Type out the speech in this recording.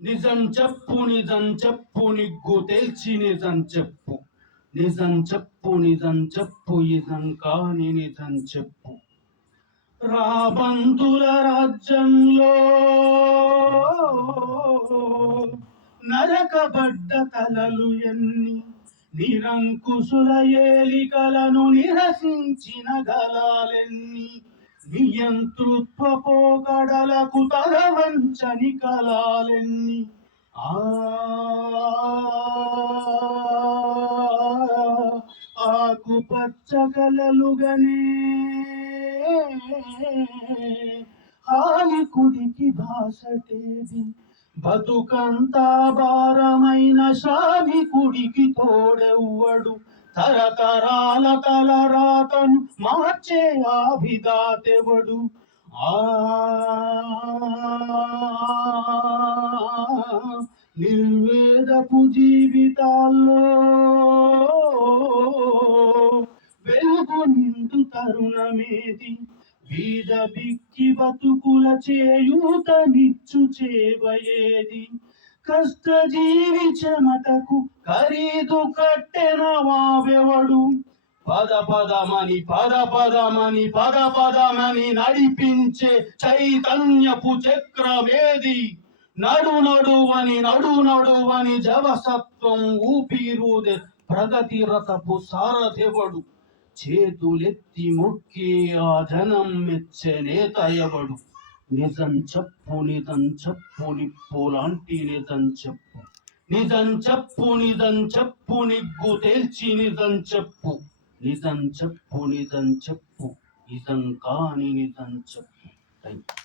నిజం చెప్పు నిజం చెప్పు నిగ్గు తేల్చి నిజం చెప్పు. నిజం చెప్పు నిజం చెప్పు ఇజం కాని నిజం చెప్పు. రాబందుల రాజ్యంలో నరకబడ్డ తలలు ఎన్ని, నిరంకుశుల ఏలికలను నిరసించిన గలాలెన్ని, నియంతృత్వ పోకడలకు తలవంచని కలాలెన్ని. ఆకుపచ్చ కలలుగనే హాలికుడికి భాసటేది, బతుకంతా భారమైన శ్రామికుడికి తోడెవ్వడు, తరతరాల తలరాతను మార్చే ఆ విధాతెవడు. నిర్వేదపు జీవితాల్లో వెలుగు నిండు తరుణమేది, వీద బిక్కి బతుకుల చేయూతనిచ్చు చేవయేది, కష్టజీవి చెమటకు ఖరీదు కట్టెన వావెవడు, పద పదమని నడిపించే చైతన్యపు చక్రమేది, నడువని జవసత్వం ఊపిరుదే ప్రగతి రథపు సారథెవడు, చేతులెత్తి మొక్కే ఆ జనం మెచ్చే నేత ఎవడు. నిజం చెప్పు నిజం చెప్పు నిప్పులాంటి నిజం చెప్పు. నిజం చెప్పు నిజం చెప్పు నిగ్గు తేల్చి నిజం చెప్పు. నిజం చెప్పు నిజం చెప్పు ఇజం కాని నిజం చెప్పు. Thank you.